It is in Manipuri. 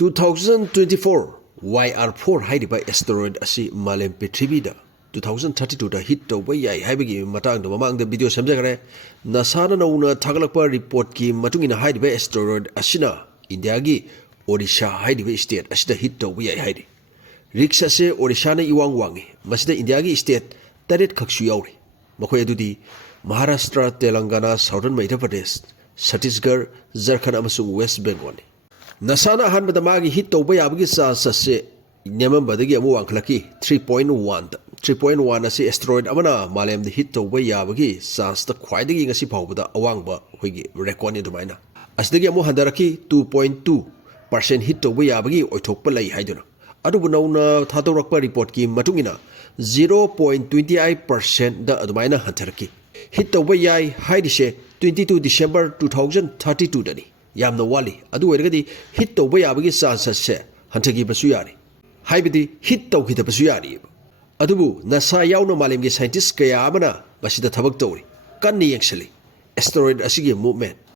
2024 YR4 hairiba asteroid asi malem prithibida 2032 da hit tawba yai haibagi matang da mamang da video samjagare nasana nauna thagalakpa report ki matungina hairiba asteroid asina India gi Odisha hairiba state asida hit tawba yai hairi riksha se Odisha na iwang wangi masida India gi state taret khaksu yauri makhoi adudi Maharashtra Telangana Southern Madhya Pradesh Chhattisgarh Jharkhand amasung West Bengal nasana hanbada magi hit tawba yabagi chance se nemambadagi amu wangkhlaki 3.1 asi asteroid amana malem de hit tawba yabagi chance ta khwaidagi ngasi phawbada awangba hoigi record ni dumaina asdagi amu handaraki 2.2% hit tawba yabagi oithokpa lai haiduna adubu nauna thadorokpa report ki matungina 0.28% da adumaina hantaraki hit tawba yai haidise 22 December 2032 dani yamna wali adu oiragadi hit tawba yabagi chance se hantagi basu yari haibidi hit tawkhida basu yari adubu nasa yauna malemgi scientist kaya amana basida thabak tawri kanni yengsali asteroid asigi movement